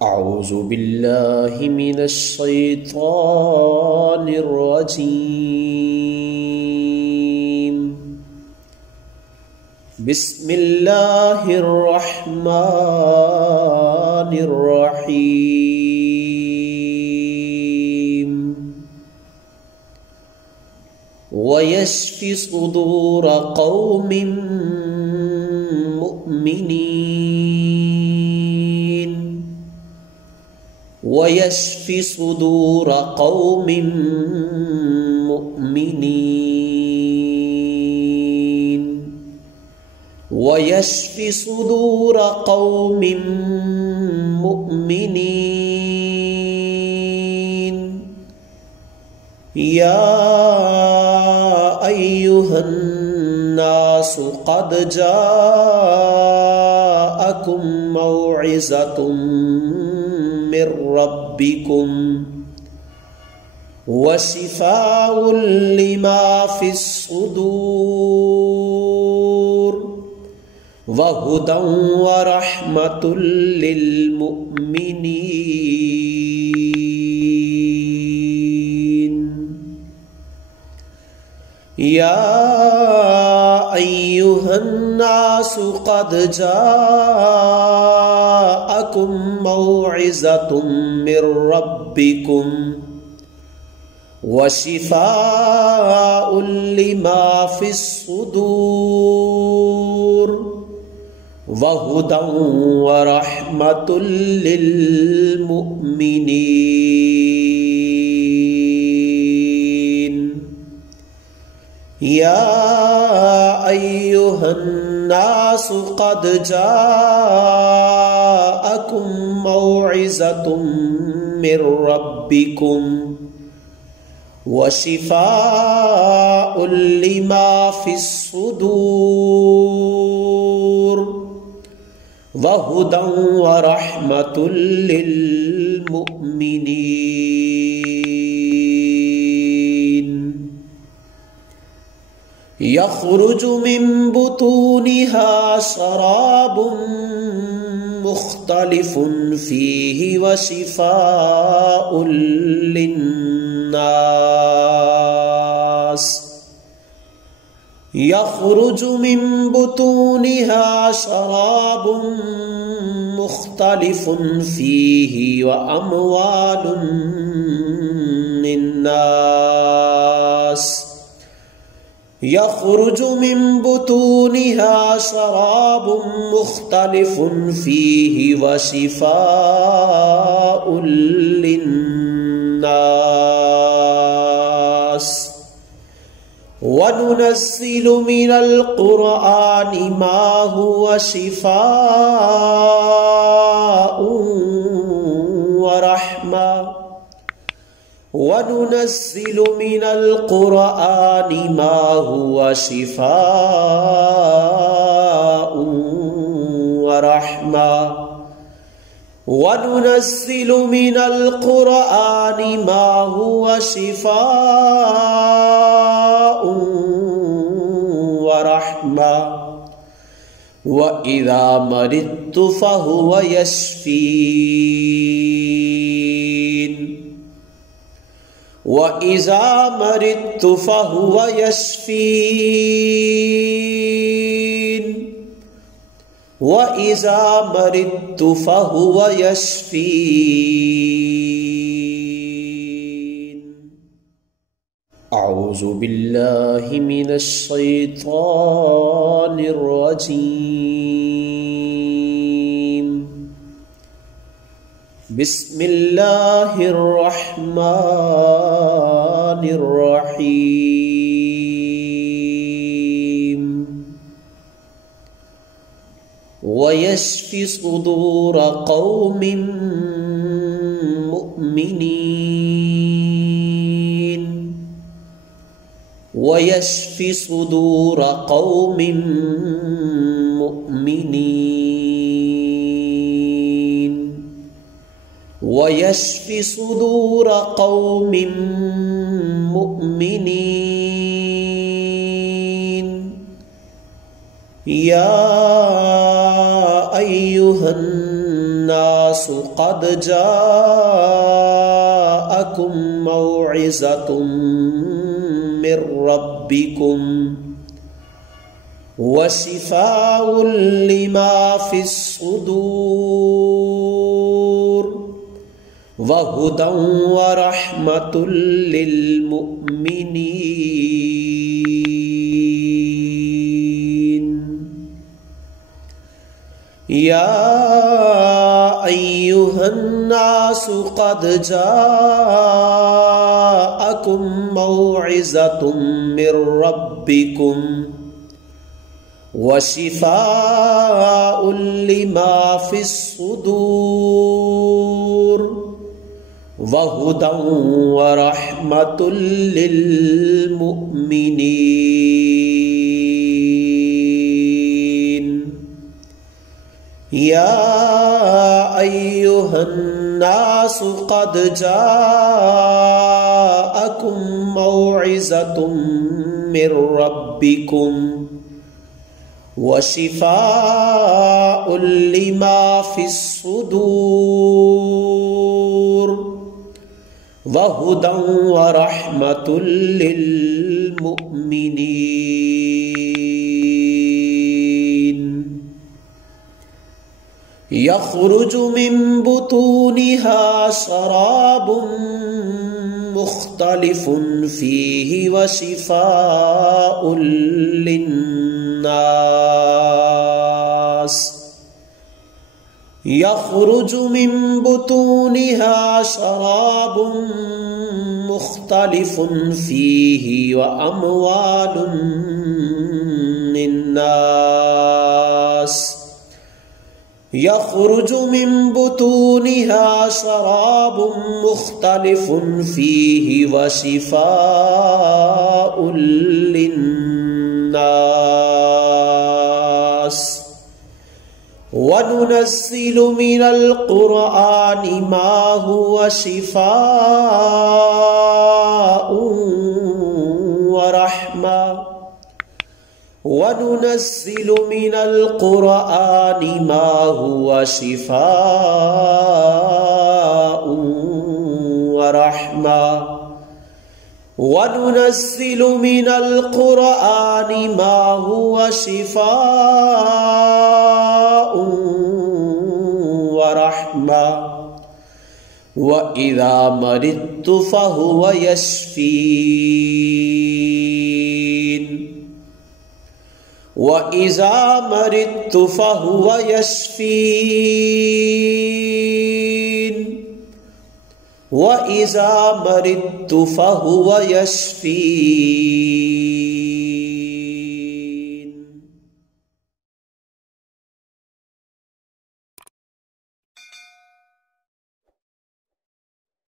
أعوذ بالله من الشيطان الرجيم. بسم الله الرحمن الرحيم. ويشفي صدور قوم مؤمنين ويشفي صدور قوم مؤمنين ويشفي صدور قوم مؤمنين. يا أيها الناس قد جاءكم موعظة من ربكم وشفاء لما في الصدور وهدى ورحمة للمؤمنين. يا أيها الناس قد جاءكم موعظة من ربكم وشفاء لما في الصدور وهدى ورحمة للمؤمنين. يا أيها الناس قد جاءكم موعظة من ربكم وشفاء لما في الصدور وهدى ورحمة للمؤمنين. يخرج من بطونها شراب مختلف فيه وشفاء للناس. يخرج من بطونها شراب مختلف فيه وأموال للناس. يخرج من بطونها شراب مختلف فيه وشفاء للناس. وننزل من القرآن ما هو شفاء ورحمة. وننزل من القرآن ما هو شفاء ورحمة. وننزل من القرآن ما هو شفاء ورحمة. وإذا مرضت فهو يشفين. وإذا مرضت فهو يشفين. وإذا مرضت فهو يشفين. أعوذ بالله من الشيطان الرجيم. بسم الله الرحمن الرحيم. ويشفي صدور قوم مؤمنين ويشفي صدور قوم مؤمنين ويشفي صدور قوم مؤمنين. يا أيها الناس الناس قد جاءكم موعظة من ربكم وشفاء لما في الصدور وهدى ورحمة للمؤمنين. يا أيها الناس قد جاءكم موعظة من ربكم وشفاء لما في الصدور وهدى ورحمة للمؤمنين. يا أيها الناس قد جاءكم موعظة من ربكم وشفاء لما في الصدور وهدى ورحمة للمؤمنين. يخرج من بطونها شراب مختلف فيه وشفاء للناس. يخرج من بطونها شراب مختلف فيه وأموال للناس. يخرج من بطونها شراب مختلف فيه وشفاء للناس. وننزل من القرآن ما هو شفاء ورحمة. وننزل من القرآن ما هو شفاء ورحمة. وننزل من القرآن ما هو شفاء ورحمة. وإذا مرضت فهو يشفين. وإذا مرضت فهو يشفين. وإذا مرضت فهو يشفين.